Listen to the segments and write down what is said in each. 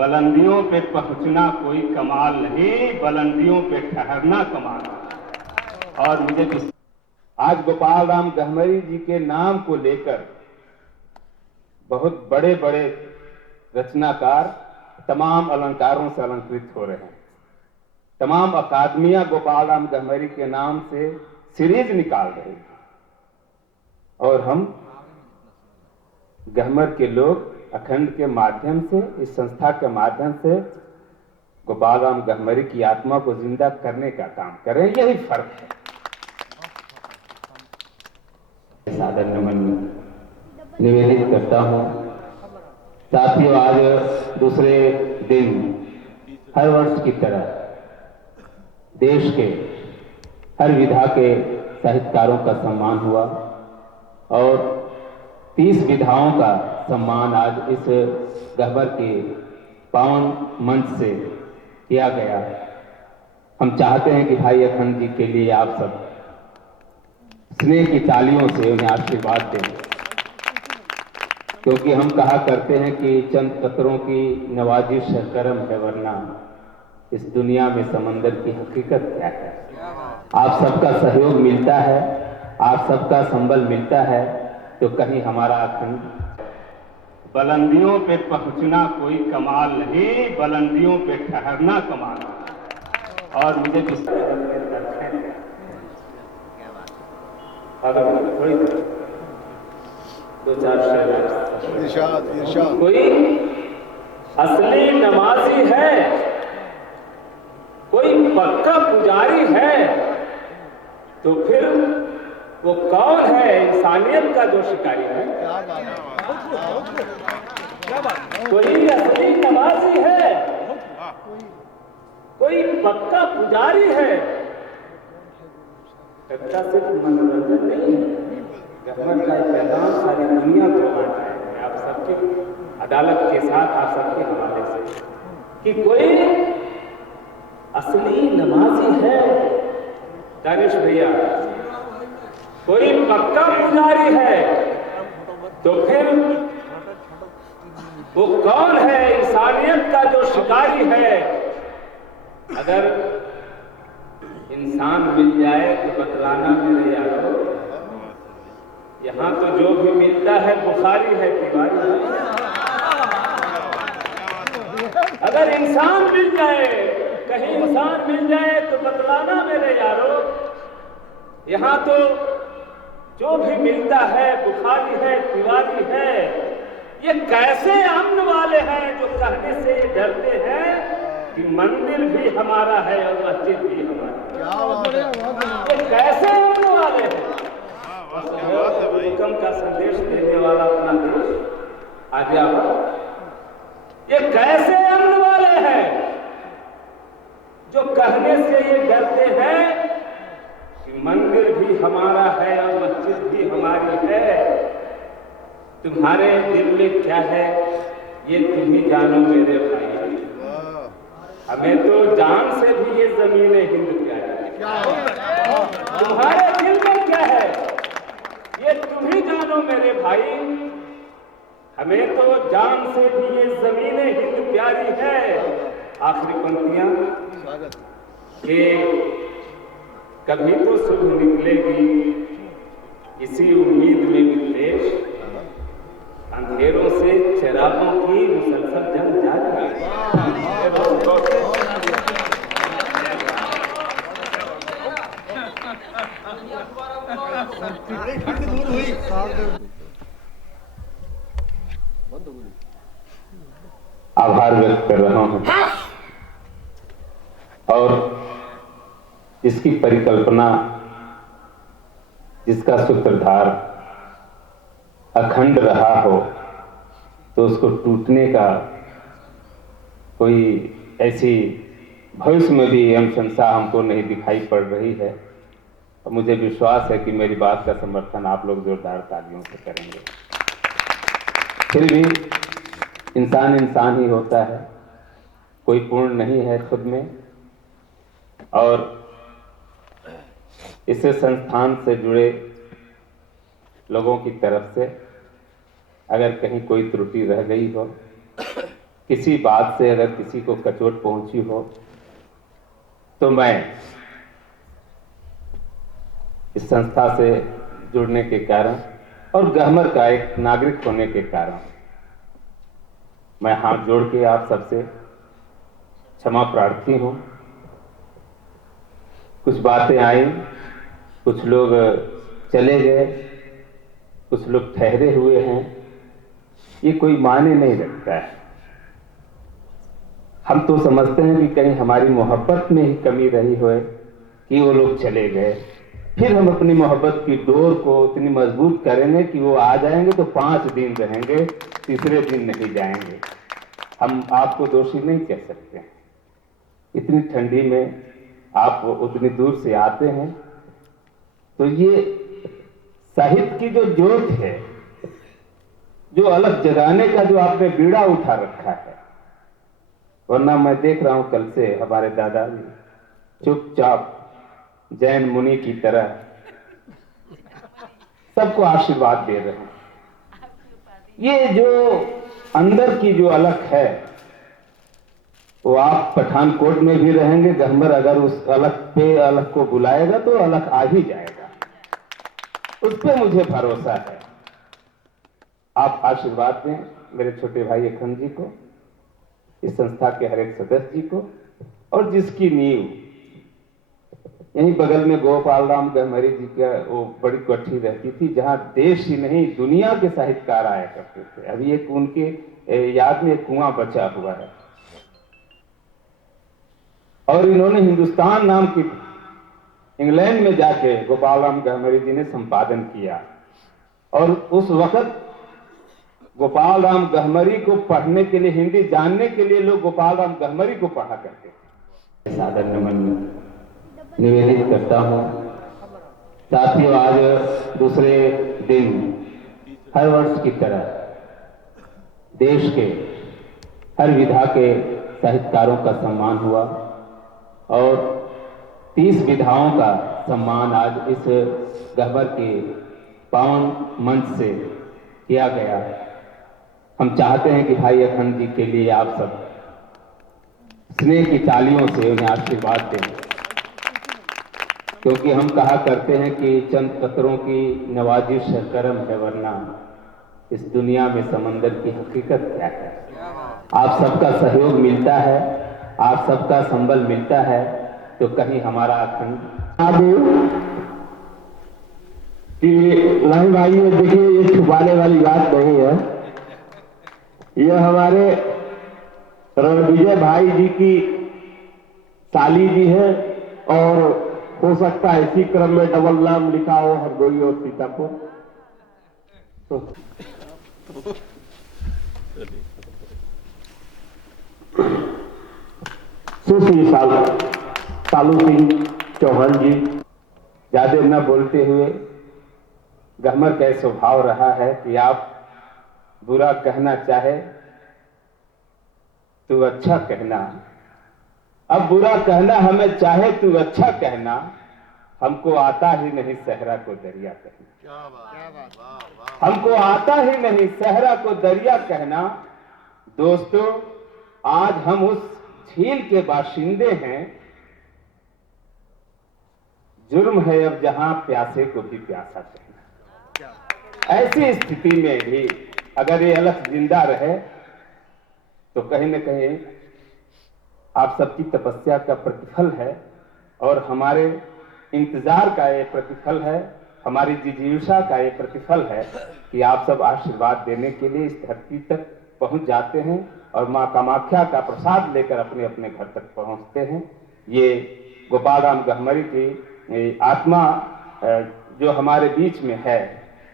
बुलंदियों पे पहुंचना कोई कमाल नहीं, बुलंदियों पे ठहरना कमाल है। और मुझे आज गोपाल राम गहमरी जी के नाम को लेकर बहुत बड़े बड़े रचनाकार तमाम अलंकारों से अलंकृत हो रहे हैं। तमाम अकादमियां गोपाल राम गहमरी के नाम से सीरीज निकाल रही हैं और हम गहमर के लोग अखंड के माध्यम से, इस संस्था के माध्यम से गोपाल राम गहमरी की आत्मा को जिंदा करने का काम करें, यही फर्क है। सादर नमन निवेदित करता हूं। साथियों, आज दूसरे दिन हर वर्ष की तरह देश के हर विधा के साहित्यकारों का सम्मान हुआ और 30 विधाओं का सम्मान आज इस गहबर के पावन मंच से किया गया। हम चाहते हैं कि भाई अखंड जी के लिए आप सब स्नेह की तालियों से उन्हें आशीर्वाद दें, क्योंकि हम कहा करते हैं कि चंद पत्रों की नवाजिश करम है, वरना इस दुनिया में समंदर की हकीकत क्या है। आप सबका सहयोग मिलता है, आप सबका संबल मिलता है, तो कहीं हमारा अखंड बुलंदियों पे पहुंचना कोई कमाल नहीं, बुलंदियों पे ठहरना कमाल है। और मुझे थोड़ी दो चार शेर कोई असली नमाजी है, कोई पक्का पुजारी है, तो फिर वो कौन है इंसानियत का जो शिकारी है। कोई असली नमाजी है, कोई पक्का पुजारी है। कविता सिर्फ मनोरंजन नहीं है, गहमर का पैगाम सारी दुनिया को बांटा है। आप सबके अदालत के साथ, आप सबके हवाले से कि कोई असली नमाजी है दानिश भैया, कोई पक्का पुजारी है, तो फिर वो कौन है इंसानियत का जो शिकारी है। अगर इंसान मिल जाए तो बतलाना मेरे यारों, यहाँ तो जो भी मिलता है बुखारी है, तिवारी है। अगर इंसान मिल जाए, कहीं इंसान मिल जाए तो बतलाना मेरे यारों, यहाँ तो जो भी मिलता है बुखारी है, तिवारी है। ये कैसे अमन वाले हैं जो कहने से ये डरते हैं कि मंदिर भी हमारा है और मस्जिद भी हमारा है। ये कैसे अमन वाले हैं। हुक्म का संदेश देने वाला अपना देश आज्ञावह। ये कैसे अमन वाले हैं जो कहने से ये डरते हैं कि मंदिर भी हमारा है और मस्जिद भी हमारी है। तुम्हारे दिल में क्या है ये तुम ही जानो मेरे भाई। हमें तो जान से भी ये ज़मीन हिंद प्यारी है। तुम्हारे दिल में क्या है ये तुम ही जानो मेरे भाई। हमें तो जान से भी ये ज़मीन हिंद प्यारी है। आखिरी पंक्तियां कि कभी तो सुबह निकलेगी इसी उम्मीद में विदेश, अंधेरों से चिरागों की मुसलसल जंग जारी है। आभार व्यक्त कर रहा हूं और जिसकी परिकल्पना, जिसका सूत्रधार अखंड रहा हो, तो उसको टूटने का कोई ऐसी भविष्य में भी शंका हमको नहीं दिखाई पड़ रही है। और मुझे विश्वास है कि मेरी बात का समर्थन आप लोग जोरदार तालियों से करेंगे। फिर भी इंसान इंसान ही होता है, कोई पूर्ण नहीं है खुद में। और इस संस्थान से जुड़े लोगों की तरफ से अगर कहीं कोई त्रुटि रह गई हो किसी बात से अगर किसी को कचोट पहुंची हो तो मैं इस संस्था से जुड़ने के कारण और गहमर का एक नागरिक होने के कारण मैं हाथ जोड़ के आप सबसे क्षमा प्रार्थी हूं। कुछ बातें आई, कुछ लोग चले गए, कुछ लोग ठहरे हुए हैं, ये कोई मायने नहीं रखता है। हम तो समझते हैं कि कहीं हमारी मोहब्बत में ही कमी रही हो कि वो लोग चले गए। फिर हम अपनी मोहब्बत की डोर को इतनी मजबूत करेंगे कि वो आ जाएंगे तो 5 दिन रहेंगे, तीसरे दिन नहीं जाएंगे। हम आपको दोषी नहीं कह सकते। इतनी ठंडी में आप उतनी दूर से आते हैं, तो ये साहित्य की जो जोत है, जो अलग जगाने का जो आपने बीड़ा उठा रखा है, वरना मैं देख रहा हूं कल से हमारे दादाजी चुपचाप जैन मुनि की तरह सबको आशीर्वाद दे रहे हैं। ये जो अंदर की जो अलग है, वो आप पठानकोट में भी रहेंगे, गहमर अगर उस अलग पे अलग को बुलाएगा तो अलग आ ही जाएगा, उस पर मुझे भरोसा है। आप आशीर्वाद दें मेरे छोटे भाई अखंड जी को, इस संस्था के हर एक सदस्य जी को, और जिसकी नींव यहीं बगल में गोपाल राम गहमरी जी का वो बड़ी कोठी रहती थी, जहां देश ही नहीं दुनिया के साहित्यकार आया करते थे। अभी एक उनके याद में एक कुआं बचा हुआ है, और इन्होंने हिंदुस्तान नाम की इंग्लैंड में जाके गोपाल राम गहमरी जी ने संपादन किया, और उस वक्त गोपाल राम गहमरी को पढ़ने के लिए, हिंदी जानने के लिए लोग गोपाल राम गहमरी को पढ़ा करते थे। सादर नमन निवेदित करता हूं। साथियों, आज दूसरे दिन हर वर्ष की तरह देश के हर विधा के साहित्यकारों का सम्मान हुआ, और 30 विधाओं का सम्मान आज इस गहमर के पावन मंच से किया गया। हम चाहते हैं कि भाई अखंड जी के लिए आप सब स्नेह की तालियों से उन्हें आशीर्वाद दें, क्योंकि हम कहा करते हैं कि चंद पत्थरों की नवाजिश करम है, वरना इस दुनिया में समंदर की हकीकत क्या है। आप सबका सहयोग मिलता है, आप सबका संबल मिलता है, तो कहीं हमारा अखंड कि नहीं भाई, ये देखिए, ये छुपाने वाली बात नहीं है। यह हमारे रणविजय भाई जी की साली जी है, और हो सकता है इसी क्रम में डबल नाम लिखा हो हरदोई और सीतापुर। सुश्री सालू सिंह चौहान जी। ज्यादा न बोलते हुए, गहमर का स्वभाव रहा है कि आप बुरा कहना चाहे तो अच्छा कहना, अब बुरा कहना हमें चाहे तू अच्छा कहना, हमको आता ही नहीं सहरा को दरिया कहना। हमको आता ही नहीं सहरा को दरिया कहना। दोस्तों, आज हम उस झील के बाशिंदे हैं, जुर्म है अब जहां प्यासे को भी प्यासा कहना। ऐसी स्थिति में भी अगर ये अलग जिंदा रहे तो कहीं न कहीं आप सबकी तपस्या का प्रतिफल है, और हमारे इंतजार का ये प्रतिफल है, हमारी जिजीविषा का ये प्रतिफल है कि आप सब आशीर्वाद देने के लिए इस धरती तक पहुंच जाते हैं, और मां कामाख्या का प्रसाद लेकर अपने अपने घर तक पहुंचते हैं। ये गोपाल राम गहमरी की आत्मा जो हमारे बीच में है,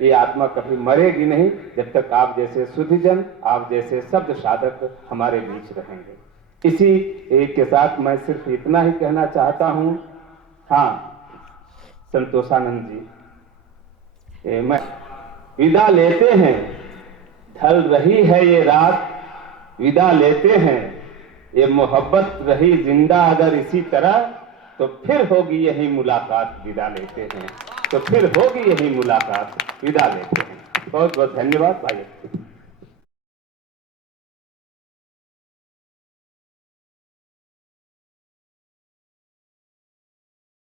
ये आत्मा कभी मरेगी नहीं जब तक आप जैसे शुद्धजन, आप जैसे शब्द साधक हमारे बीच रहेंगे। इसी एक के साथ मैं सिर्फ इतना ही कहना चाहता हूं। हाँ, संतोषानंद जी, मैं विदा लेते हैं, ढल रही है ये रात, विदा लेते हैं, ये मोहब्बत रही जिंदा अगर इसी तरह, तो फिर होगी यही मुलाकात, विदा लेते हैं, तो फिर होगी यही मुलाकात, विदा लेते हैं। बहुत बहुत धन्यवाद भाई।